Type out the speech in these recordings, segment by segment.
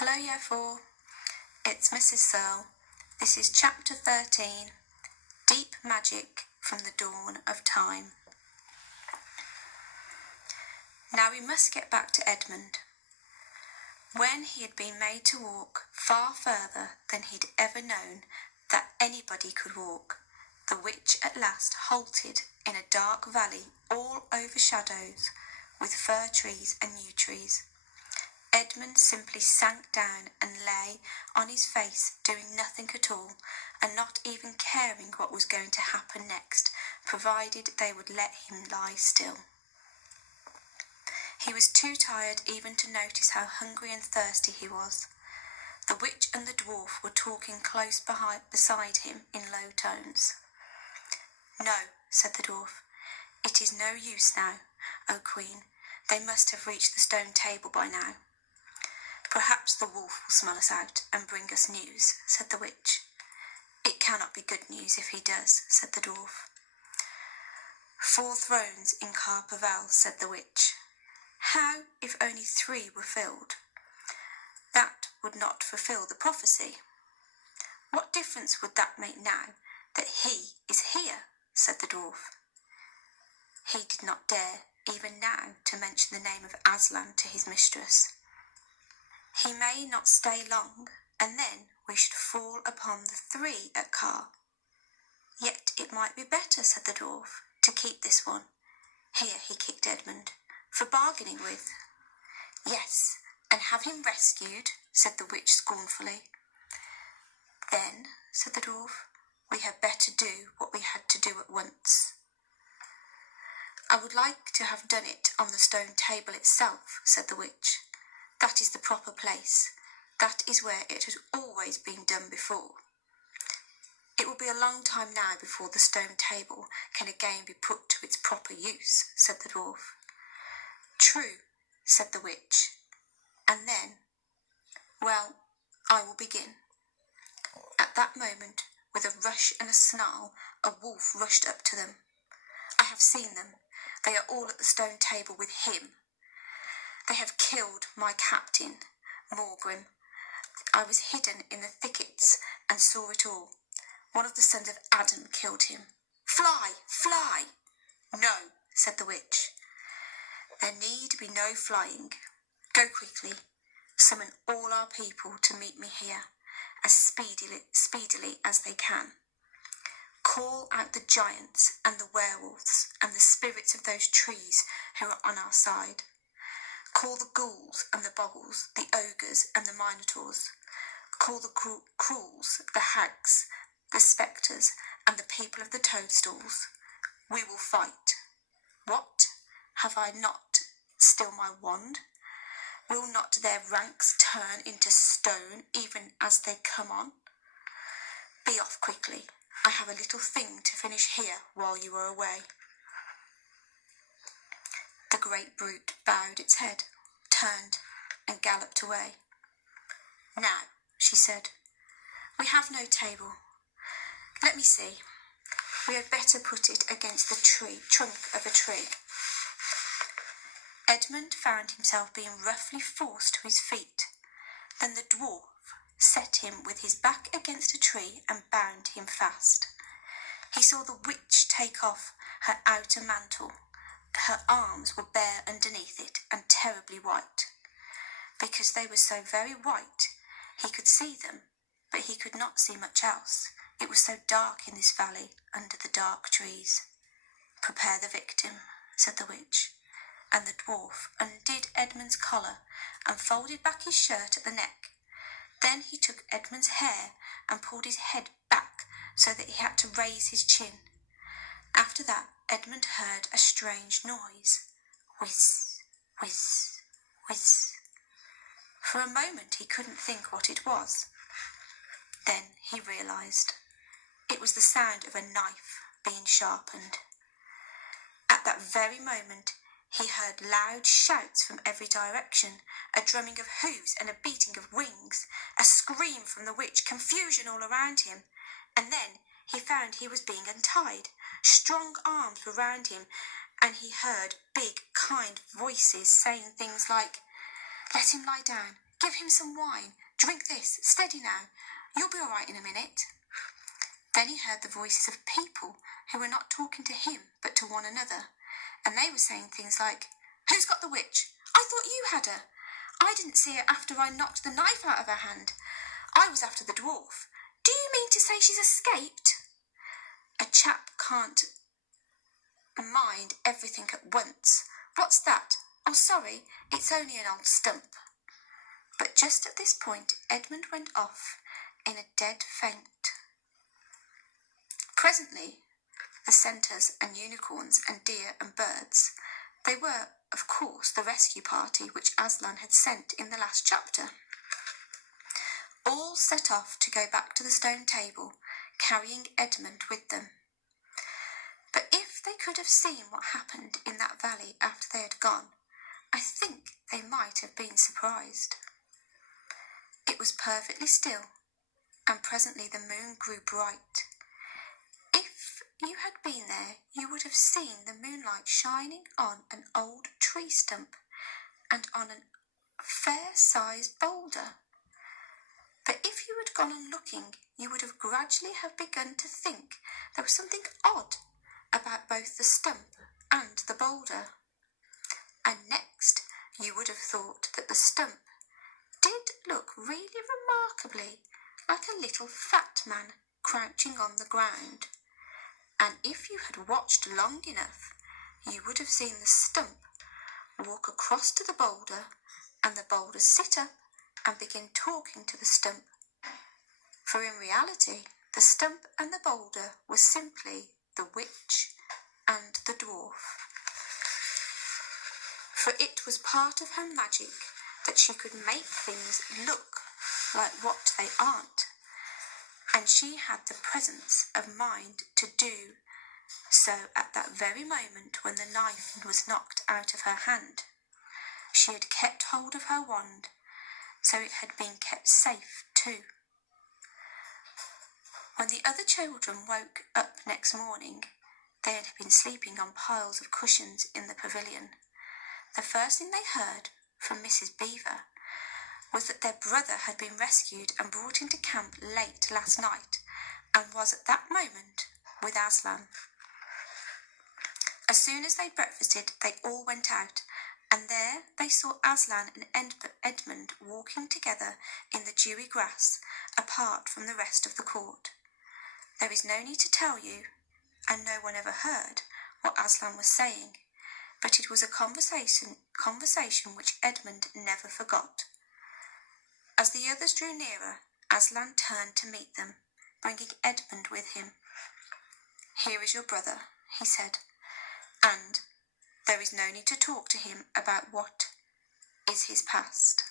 Hello Year 4, it's Mrs Searle. This is Chapter 13, Deep Magic from the Dawn of Time. Now we must get back to Edmund. When he had been made to walk far further than he'd ever known that anybody could walk, the witch at last halted in a dark valley all overshadowed with fir trees and yew trees. Edmund simply sank down and lay on his face, doing nothing at all, and not even caring what was going to happen next, provided they would let him lie still. He was too tired even to notice how hungry and thirsty he was. The witch and the dwarf were talking close beside him in low tones. "No," said the dwarf, "it is no use now, O Queen. They must have reached the stone table by now." "Perhaps the wolf will smell us out and bring us news," said the witch. "It cannot be good news if he does," said the dwarf. "4 thrones in Carpavel," said the witch. "How if only 3 were filled? That would not fulfill the prophecy." "What difference would that make now that he is here?" said the dwarf. He did not dare even now to mention the name of Aslan to his mistress. "He may not stay long, and then we should fall upon the 3 at Car. Yet it might be better," said the dwarf, "to keep this one," here he kicked Edmund, "for bargaining with." "Yes, and have him rescued," said the witch scornfully. "Then," said the dwarf, "we had better do what we had to do at once." "I would like to have done it on the stone table itself," said the witch. "That is the proper place. That is where it has always been done before." "It will be a long time now before the stone table can again be put to its proper use," said the dwarf. "True," said the witch. "And then, well, I will begin." At that moment, with a rush and a snarl, a wolf rushed up to them. "I have seen them. They are all at the stone table with him. They have killed my captain, Morgrim. I was hidden in the thickets and saw it all. One of the sons of Adam killed him. Fly, fly!" "No," said the witch. "There need be no flying. Go quickly. Summon all our people to meet me here, as speedily as they can. Call out the giants and the werewolves and the spirits of those trees who are on our side. Call the ghouls and the boggles, the ogres and the minotaurs. Call the cruels, the hags, the spectres, and the people of the toadstools. We will fight. What? Have I not still my wand? Will not their ranks turn into stone even as they come on? Be off quickly. I have a little thing to finish here while you are away." The great brute bowed its head, turned, and galloped away. "Now," she said, "we have no table. Let me see. We had better put it against the trunk of a tree." Edmund found himself being roughly forced to his feet. Then the dwarf set him with his back against a tree and bound him fast. He saw the witch take off her outer mantle. Her arms were bare underneath it and terribly white. Because they were so very white, he could see them, but he could not see much else. It was so dark in this valley under the dark trees. "Prepare the victim," said the witch, and the dwarf undid Edmund's collar and folded back his shirt at the neck. Then he took Edmund's hair and pulled his head back so that he had to raise his chin. After that, Edmund heard a strange noise. Whiz, whiz, whiz. For a moment he couldn't think what it was. Then he realised. It was the sound of a knife being sharpened. At that very moment he heard loud shouts from every direction, a drumming of hooves and a beating of wings, a scream from the witch, confusion all around him. And then he found he was being untied. Strong arms were round him, and he heard big, kind voices saying things like, "Let him lie down. Give him some wine. Drink this. Steady now. You'll be all right in a minute." Then he heard the voices of people who were not talking to him but to one another, and they were saying things like, "Who's got the witch? I thought you had her. I didn't see her after I knocked the knife out of her hand. I was after the dwarf. Do you mean to say she's escaped?" A chap can't mind everything at once. "What's that? Oh, sorry, it's only an old stump." But just at this point, Edmund went off in a dead faint. Presently, the centaurs and unicorns and deer and birds, they were, of course, the rescue party which Aslan had sent in the last chapter, all set off to go back to the stone table, carrying Edmund with them. But if they could have seen what happened in that valley after they had gone, I think they might have been surprised. It was perfectly still, and presently the moon grew bright. If you had been there, you would have seen the moonlight shining on an old tree stump and on a fair-sized boulder. But if you had gone on looking, you would have gradually have begun to think there was something odd about both the stump and the boulder. And next, you would have thought that the stump did look really remarkably like a little fat man crouching on the ground. And if you had watched long enough, you would have seen the stump walk across to the boulder and the boulder sit up and begin talking to the stump. For in reality, the stump and the boulder were simply the witch and the dwarf. For it was part of her magic that she could make things look like what they aren't, and she had the presence of mind to do so at that very moment when the knife was knocked out of her hand. She had kept hold of her wand, so it had been kept safe too. When the other children woke up next morning, they had been sleeping on piles of cushions in the pavilion. The first thing they heard from Mrs. Beaver was that their brother had been rescued and brought into camp late last night, and was at that moment with Aslan. As soon as they breakfasted, they all went out, and there they saw Aslan and Edmund walking together in the dewy grass, apart from the rest of the court. There is no need to tell you, and no one ever heard, what Aslan was saying, but it was a conversation which Edmund never forgot. As the others drew nearer, Aslan turned to meet them, bringing Edmund with him. "Here is your brother," he said, "and there is no need to talk to him about what is his past."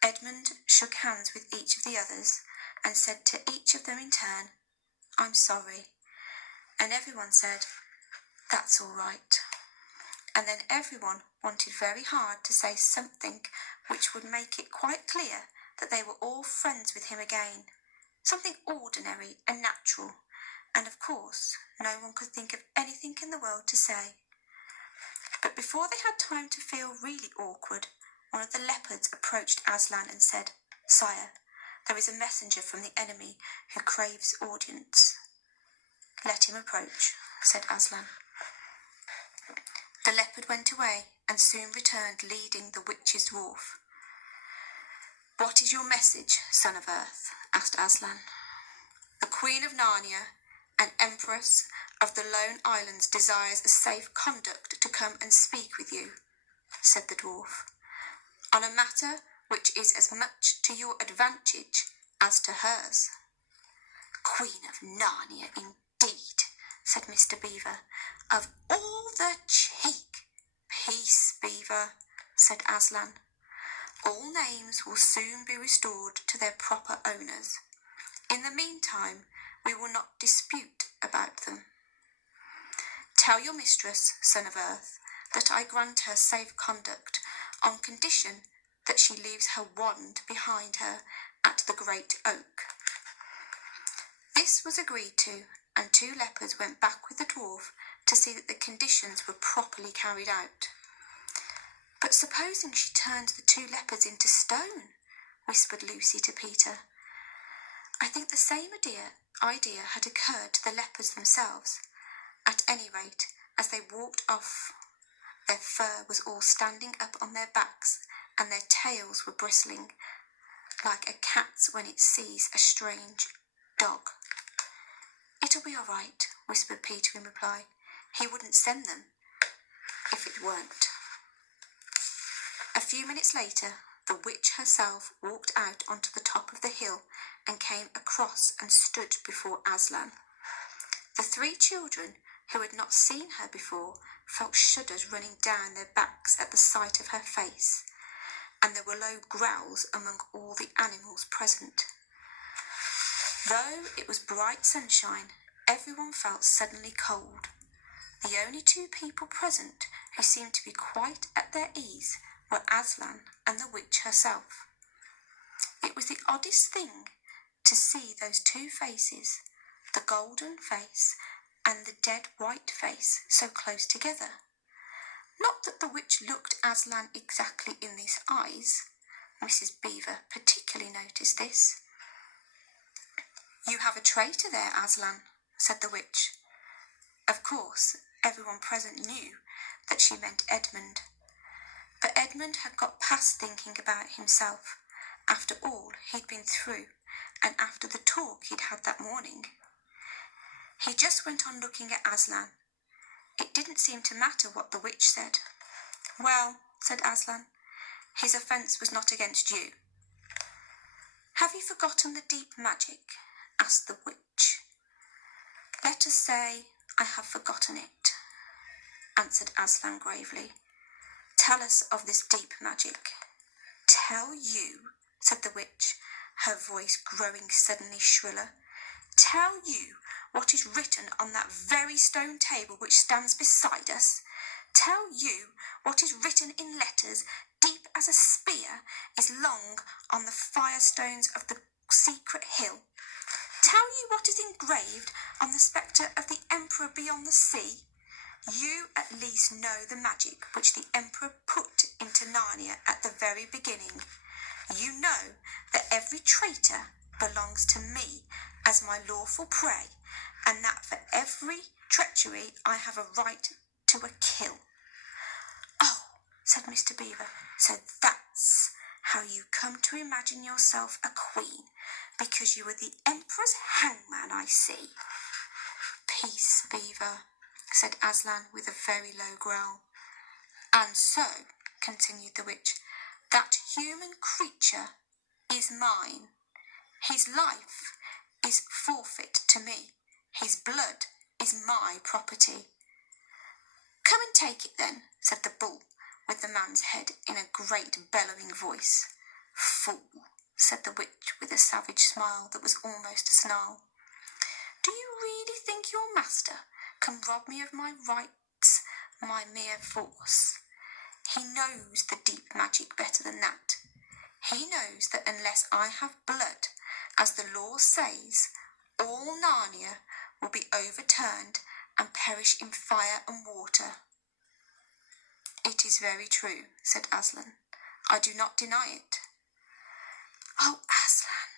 Edmund shook hands with each of the others and said to each of them in turn, "I'm sorry," and everyone said, "That's all right." And then everyone wanted very hard to say something which would make it quite clear that they were all friends with him again, something ordinary and natural, and of course no one could think of anything in the world to say. But before they had time to feel really awkward, one of the leopards approached Aslan and said, "Sire, there is a messenger from the enemy who craves audience." "Let him approach," said Aslan. The leopard went away and soon returned leading the witch's dwarf. "What is your message, son of Earth?" asked Aslan. "The Queen of Narnia and Empress of the Lone Islands desires a safe conduct to come and speak with you," said the dwarf, "on a matter which is as much to your advantage as to hers." "Queen of Narnia, indeed," said Mr. Beaver. "Of all the cheek!" "Peace, Beaver," said Aslan. "All names will soon be restored to their proper owners. In the meantime, we will not dispute about them. Tell your mistress, son of Earth, that I grant her safe conduct on condition that she leaves her wand behind her at the great oak." This was agreed to, and 2 leopards went back with the dwarf to see that the conditions were properly carried out. "But supposing she turns the 2 leopards into stone?" whispered Lucy to Peter. I think the same idea had occurred to the leopards themselves. At any rate, as they walked off, their fur was all standing up on their backs, and their tails were bristling, like a cat's when it sees a strange dog. "It'll be all right," whispered Peter in reply. "He wouldn't send them if it weren't." A few minutes later, the witch herself walked out onto the top of the hill and came across and stood before Aslan. The 3 children, who had not seen her before, felt shudders running down their backs at the sight of her face, and there were low growls among all the animals present. Though it was bright sunshine, everyone felt suddenly cold. The only 2 people present who seemed to be quite at their ease were Aslan and the witch herself. It was the oddest thing to see those 2 faces, the golden face and the dead white face, so close together. Not that the witch looked Aslan exactly in the eyes. Mrs. Beaver particularly noticed this. "You have a traitor there, Aslan," said the witch. Of course, everyone present knew that she meant Edmund. But Edmund had got past thinking about himself, after all he'd been through, and after the talk he'd had that morning. He just went on looking at Aslan. It didn't seem to matter what the witch said. "Well," said Aslan, "his offence was not against you." "Have you forgotten the deep magic?" asked the witch. "Let us say I have forgotten it," answered Aslan gravely. "Tell us of this deep magic." "Tell you," said the witch, her voice growing suddenly shriller. "Tell you what is written on that very stone table which stands beside us? Tell you what is written in letters deep as a spear is long on the firestones of the secret hill? Tell you what is engraved on the spectre of the emperor beyond the sea? You at least know the magic which the emperor put into Narnia at the very beginning. You know that every traitor belongs to me as my lawful prey, and that for every treachery I have a right to a kill." "Oh," said Mr. Beaver, "so that's how you come to imagine yourself a queen, because you were the emperor's hangman, I see." "Peace, Beaver," said Aslan with a very low growl. "And so," continued the witch, "that human creature is mine. His life is forfeit to me. His blood is my property." "Come and take it then," said the bull with the man's head in a great bellowing voice. "Fool," said the witch with a savage smile that was almost a snarl. "Do you really think your master can rob me of my rights, my mere force? He knows the deep magic better than that. He knows that unless I have blood, as the law says, all Narnia will be overturned and perish in fire and water." "It is very true," said Aslan. "I do not deny it." "Oh, Aslan,"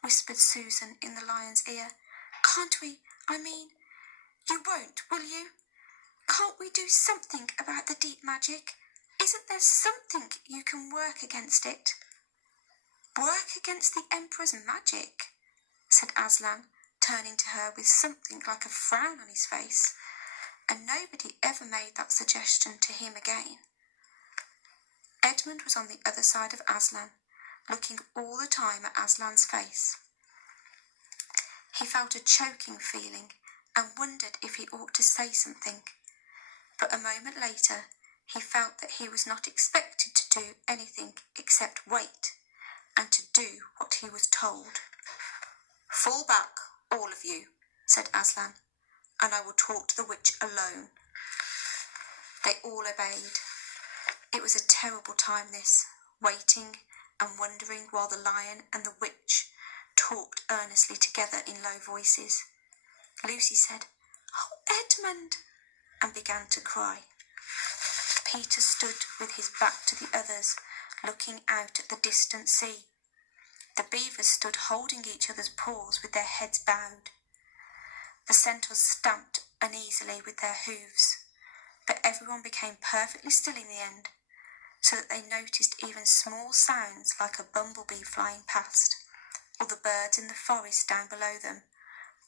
whispered Susan in the lion's ear, "can't we, you won't, will you? Can't we do something about the deep magic? Isn't there something you can work against it?" "Work against the emperor's magic?" said Aslan, turning to her with something like a frown on his face, and nobody ever made that suggestion to him again. Edmund was on the other side of Aslan, looking all the time at Aslan's face. He felt a choking feeling and wondered if he ought to say something, but a moment later he felt that he was not expected to do anything except wait and to do what he was told. "Fall back, all of you," said Aslan, "and I will talk to the witch alone." They all obeyed. It was a terrible time this, waiting and wondering while the lion and the witch talked earnestly together in low voices. Lucy said, "Oh, Edmund," and began to cry. Peter stood with his back to the others, looking out at the distant sea. The beavers stood holding each other's paws with their heads bowed. The centaurs stamped uneasily with their hooves, but everyone became perfectly still in the end, so that they noticed even small sounds like a bumblebee flying past, or the birds in the forest down below them,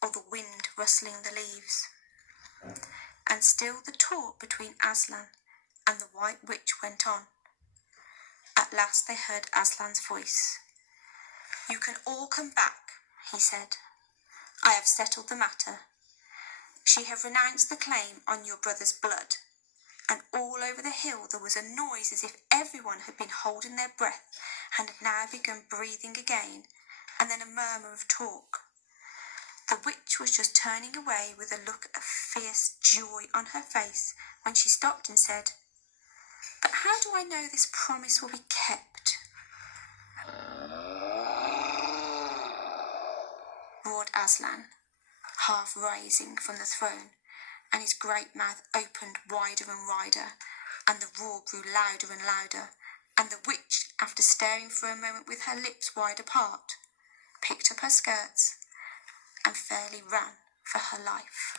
or the wind rustling the leaves. And still the talk between Aslan and the White Witch went on. At last they heard Aslan's voice. "You can all come back," he said. "I have settled the matter. She have renounced the claim on your brother's blood." And all over the hill there was a noise as if everyone had been holding their breath and had now begun breathing again, and then a murmur of talk. The witch was just turning away with a look of fierce joy on her face when she stopped and said, "But how do I know this promise will be kept?" roared Aslan, half rising from the throne, and his great mouth opened wider and wider, and the roar grew louder and louder, and the witch, after staring for a moment with her lips wide apart, picked up her skirts and fairly ran for her life.